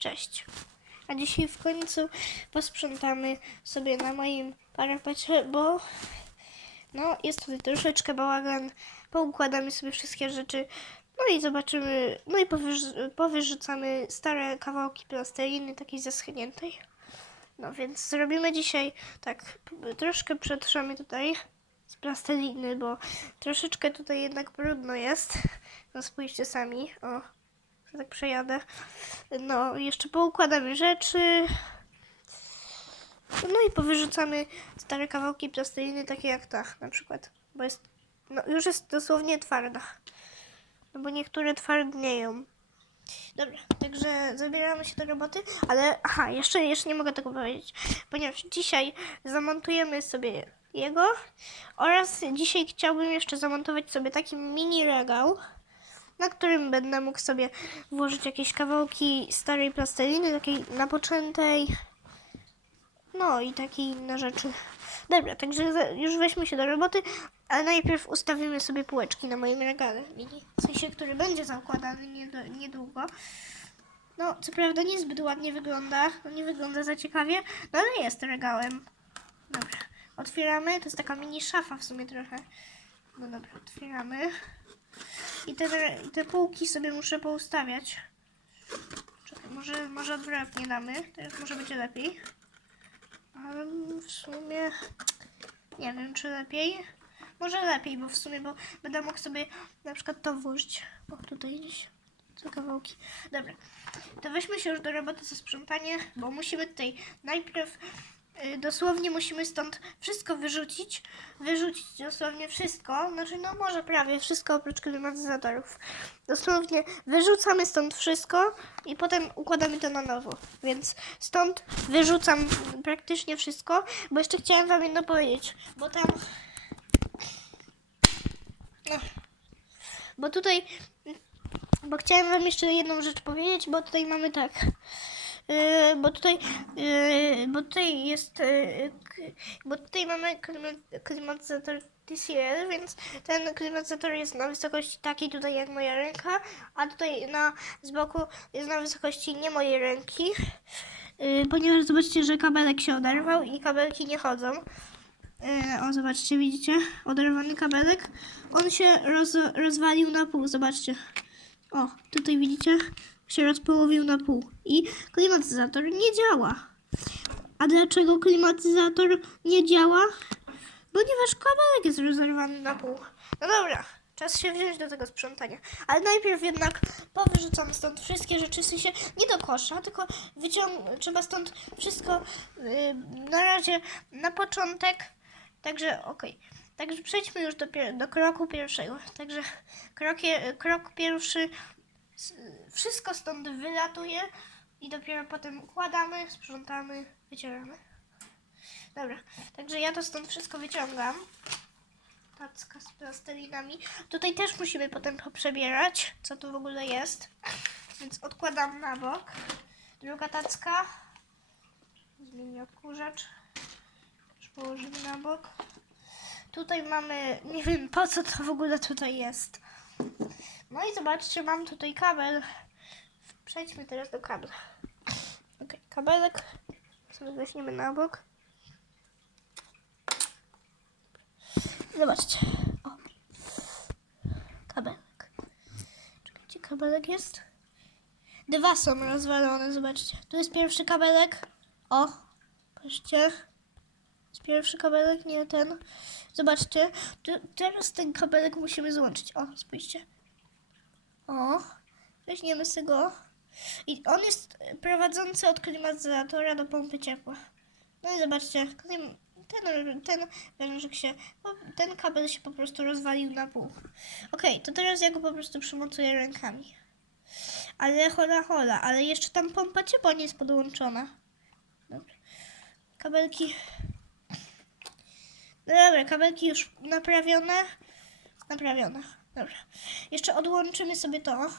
Cześć. A dzisiaj w końcu posprzątamy sobie na moim parapecie, bo no jest tutaj troszeczkę bałagan. Poukładamy sobie wszystkie rzeczy. No i zobaczymy, no i powyrz- powyrzucamy stare kawałki plasteliny takiej zaschniętej. No więc zrobimy dzisiaj tak, troszkę przetrzemy tutaj z plasteliny, bo troszeczkę tutaj jednak brudno jest. No spójrzcie sami, o, że tak przejadę. No, jeszcze poukładamy rzeczy. No i powyrzucamy stare kawałki plasteliny, takie jak ta na przykład, bo jest, no już jest dosłownie twarda. No bo niektóre twardnieją. Dobra, także zabieramy się do roboty, ale aha, jeszcze, jeszcze nie mogę tego powiedzieć, ponieważ dzisiaj zamontujemy sobie jego oraz dzisiaj chciałbym jeszcze zamontować sobie taki mini regał, na którym będę mógł sobie włożyć jakieś kawałki starej plasteliny, takiej napoczętej, no i takie inne rzeczy. Dobra, także już weźmy się do roboty, ale najpierw ustawimy sobie półeczki na moim regale mini, w sensie, który będzie zakładany niedługo. No, co prawda niezbyt ładnie wygląda, no nie wygląda za ciekawie, no ale jest regałem. Dobra, otwieramy, to jest taka mini szafa w sumie trochę. No dobra, otwieramy. Te, te półki sobie muszę poustawiać. Czekaj, może, może odwrotnie damy, teraz może będzie lepiej. Ale w sumie nie wiem, czy lepiej. Może lepiej, bo w sumie, bo będę mógł sobie na przykład to włożyć. O, tutaj gdzieś. Co kawałki. Dobra. To weźmy się już do roboty ze sprzątanie, bo musimy tutaj najpierw dosłownie musimy stąd wszystko wyrzucić. Wyrzucić dosłownie wszystko. Znaczy, no może prawie wszystko oprócz klimatyzatorów. Dosłownie wyrzucamy stąd wszystko i potem układamy to na nowo. Więc stąd wyrzucam praktycznie wszystko, bo jeszcze chciałem wam jedno powiedzieć, bo tam no, bo tutaj bo chciałem wam jeszcze jedną rzecz powiedzieć, bo tutaj mamy tak. Yy, bo tutaj yy, bo tutaj jest k- bo tutaj mamy klima- klimatyzator TCL, więc ten klimatyzator jest na wysokości takiej tutaj jak moja ręka, a tutaj na z boku jest na wysokości nie mojej ręki. Ponieważ zobaczcie, że kabelek się oderwał i kabelki nie chodzą. O, zobaczcie, widzicie? Oderwany kabelek. On się roz, rozwalił na pół, zobaczcie. O, tutaj widzicie? Się rozpołowił na pół. I klimatyzator nie działa. A dlaczego klimatyzator nie działa? Ponieważ kabelek jest rozerwany na pół. No dobra, czas się wziąć do tego sprzątania. Ale najpierw jednak powyrzucam stąd wszystkie rzeczy, w nie do kosza, tylko wyciąg- trzeba stąd wszystko yy, na razie na początek. Także okej. Także przejdźmy już do, do kroku pierwszego. Także krokie, krok pierwszy. Wszystko stąd wylatuje i dopiero potem układamy, sprzątamy, wycieramy. Dobra, także ja to stąd wszystko wyciągam. Tacka z plastelinami. Tutaj też musimy potem poprzebierać, co tu w ogóle jest. Więc odkładam na bok. Druga tacka. Zmienię odkurzacz. Już położymy na bok. Tutaj mamy, nie wiem po co to w ogóle tutaj jest. No i zobaczcie, mam tutaj kabel. Przejdźmy teraz do kabla. Ok, kabelek sobie weźmiemy na bok. Zobaczcie. O. Kabelek. Czekajcie, kabelek jest. Dwa są rozwalone, zobaczcie. Tu jest pierwszy kabelek. O, patrzcie. Jest pierwszy kabelek, nie ten. Zobaczcie. Tu, teraz ten kabelek musimy złączyć. O, spójrzcie. O, weźmiemy z tego. I on jest prowadzący od klimatyzatora do pompy ciepła. No i zobaczcie, ten, ten wężyk się, ten kabel się po prostu rozwalił na pół. Okej, to teraz ja go po prostu przymocuję rękami. Ale hola hola, ale jeszcze tam pompa ciepła nie jest podłączona. Dobra. Kabelki. No dobra, kabelki już naprawione. Naprawione. Dobra. Jeszcze odłączymy sobie to.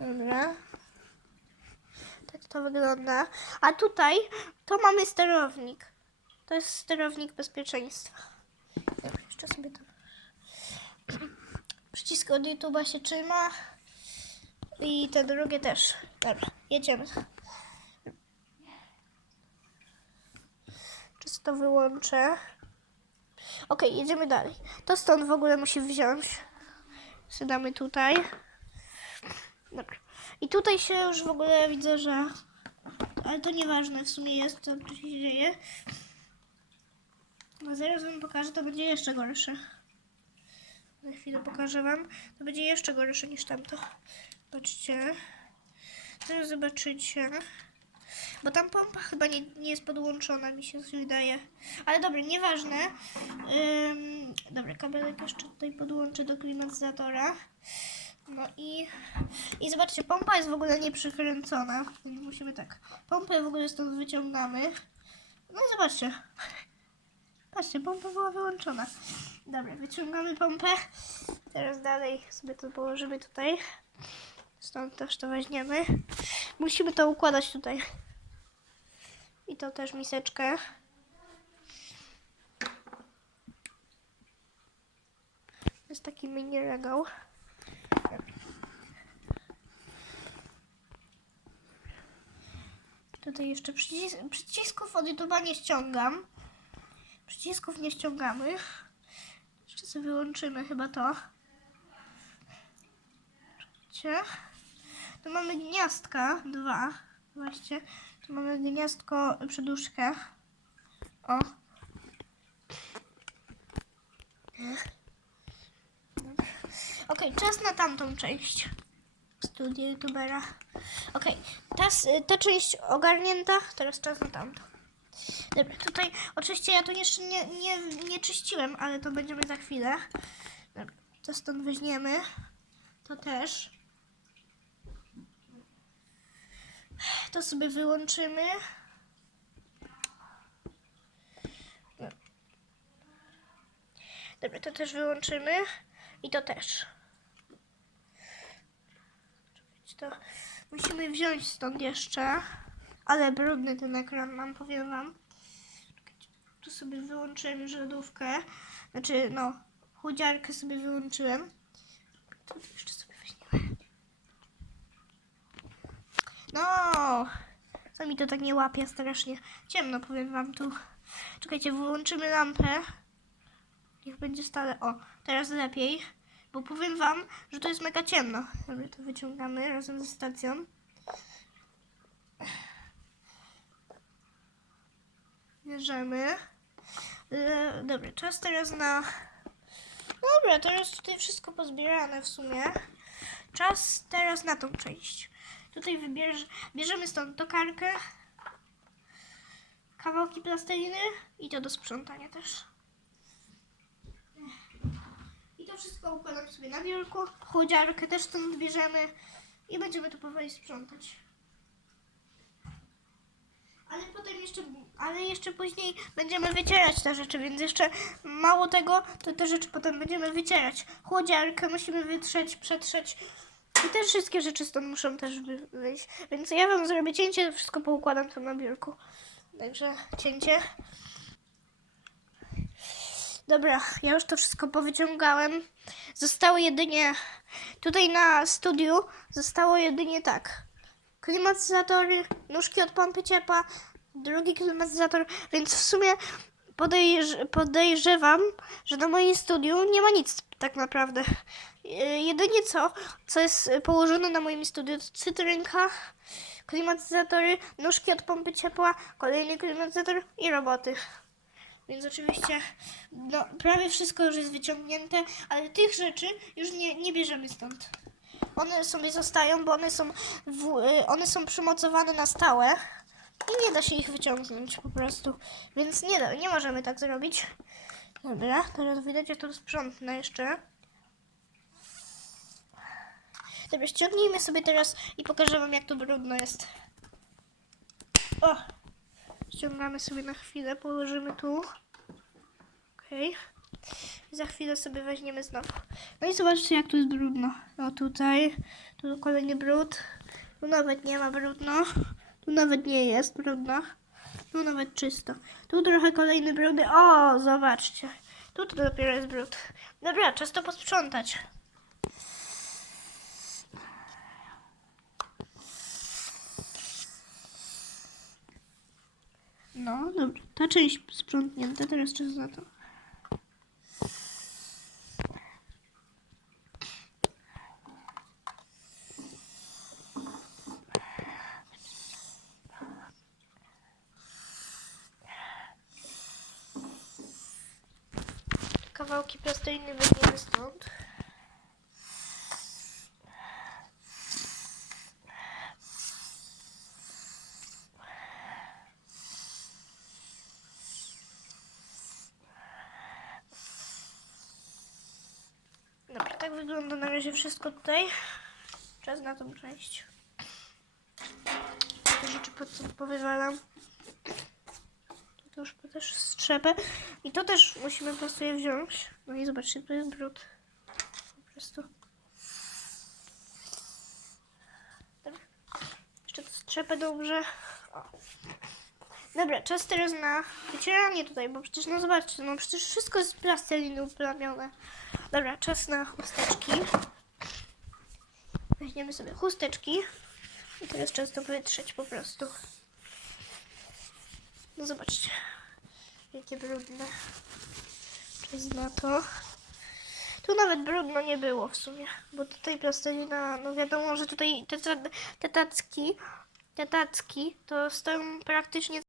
Dobra. Tak to wygląda. A tutaj to mamy sterownik. To jest sterownik bezpieczeństwa. Dobra, jeszcze sobie to. Przycisk od YouTube'a się trzyma. I te drugie też. Dobra. jedziemy. Czy to wyłączę? Okej, jedziemy dalej. To stąd w ogóle musi wziąć. Siadamy tutaj. Dobra. I tutaj się już w ogóle widzę, że... Ale to nieważne w sumie jest, co tu się dzieje. No zaraz wam pokażę, to będzie jeszcze gorsze. Za chwilę pokażę wam. To będzie jeszcze gorsze niż tamto. Patrzcie. Teraz zobaczycie. Bo tam pompa chyba nie, nie jest podłączona, mi się wydaje. Ale dobra, nieważne. Ym, dobra, kabelek jeszcze tutaj podłączę do klimatyzatora. No i, i zobaczcie, pompa jest w ogóle nieprzykręcona. Więc Musimy tak, pompę w ogóle stąd wyciągamy. No i zobaczcie. Patrzcie, pompa była wyłączona. Dobra, wyciągamy pompę. Teraz dalej sobie to położymy tutaj. Stąd też to weźmiemy. Musimy to układać tutaj. I to też miseczkę. Jest taki mini regał. Tutaj jeszcze przycis przycisków nie ściągam. Przycisków nie ściągamy. Jeszcze sobie wyłączymy chyba to. Widzicie? Tu mamy gniazdka, dwa. Właśnie. Tu mamy gniazdko, przeduszkę. O. Okej, czas na tamtą część. Studio youtubera. Okej, teraz y, ta część ogarnięta, teraz czas na tamtą. Dobra, tutaj oczywiście ja to jeszcze nie, nie, nie czyściłem, ale to będziemy za chwilę. Dobra, to stąd weźmiemy. To też. To sobie wyłączymy. Dobra, to też wyłączymy. I to też. To musimy wziąć stąd jeszcze. Ale brudny ten ekran mam, powiem wam. Tu sobie wyłączyłem już lodówkę. Znaczy, no, chłodziarkę sobie wyłączyłem. Tu jeszcze sobie weźmiemy. No! Co mi to tak nie łapie strasznie. Ciemno, powiem wam tu. Czekajcie, wyłączymy lampę. Niech będzie stale. O, teraz lepiej. Bo powiem wam, że to jest mega ciemno. Dobra, to wyciągamy razem ze stacją. Bierzemy. E, dobra, czas teraz na... Dobra, teraz tutaj wszystko pozbierane w sumie. Czas teraz na tą część. Tutaj wybierz, bierzemy stąd tokarkę, kawałki plasteliny i to do sprzątania też. I to wszystko układam sobie na biurku. Chłodziarkę też stąd bierzemy i będziemy to powoli sprzątać. Ale potem jeszcze, ale jeszcze później będziemy wycierać te rzeczy, więc jeszcze mało tego, to te rzeczy potem będziemy wycierać. Chłodziarkę musimy wytrzeć, przetrzeć i te wszystkie rzeczy stąd muszą też wy- wyjść. Więc ja wam zrobię cięcie, wszystko poukładam tu na biurku. Także cięcie. Dobra, ja już to wszystko powyciągałem. Zostało jedynie tutaj na studiu zostało jedynie tak. Klimatyzatory, nóżki od pompy ciepła, drugi klimatyzator, więc w sumie podejrz podejrzewam, że na moim studiu nie ma nic tak naprawdę. Yy, Jedynie co, co jest położone na moim studiu, to cytrynka, klimatyzatory, nóżki od pompy ciepła, kolejny klimatyzator i roboty. Więc oczywiście no, prawie wszystko już jest wyciągnięte, ale tych rzeczy już nie, nie bierzemy stąd. One sobie zostają, bo one są, w, y, one są przymocowane na stałe i nie da się ich wyciągnąć po prostu. Więc nie, nie możemy tak zrobić. Dobra, teraz widać, ja to sprzątnę jeszcze. Dobra, ściągnijmy sobie teraz i pokażę wam, jak to brudno jest. O! Ściągamy sobie na chwilę, położymy tu. Okej. I za chwilę sobie weźmiemy znowu. No i zobaczcie, jak tu jest brudno. No tutaj, tu kolejny brud. Tu nawet nie ma brudno. Tu nawet nie jest brudno. Tu nawet czysto. Tu trochę kolejny brudy. O, zobaczcie. Tu to dopiero jest brud. Dobra, czas to posprzątać. No, dobra. Ta część sprzątnięta, teraz czas na to. Kawałki plasteliny weźmiemy stąd. Dobra, tak wygląda na razie wszystko tutaj. Czas na tą część. Te rzeczy co powywalam. To już też strzepę. I to też musimy po prostu je wziąć. No i zobaczcie, to jest brud. Po prostu. Jeszcze to strzepę dobrze. O. Dobra, czas teraz na wycieranie tutaj, bo przecież, no zobaczcie, no przecież wszystko jest z plasteliny uplamione. Dobra, czas na chusteczki. Weźmiemy sobie chusteczki. I teraz czas to wytrzeć po prostu. No zobaczcie. Jakie brudne. Czas na to. Tu nawet brudno nie było w sumie, bo tutaj plastelina, no wiadomo, że tutaj te, te, tacki, te tacki to stoją praktycznie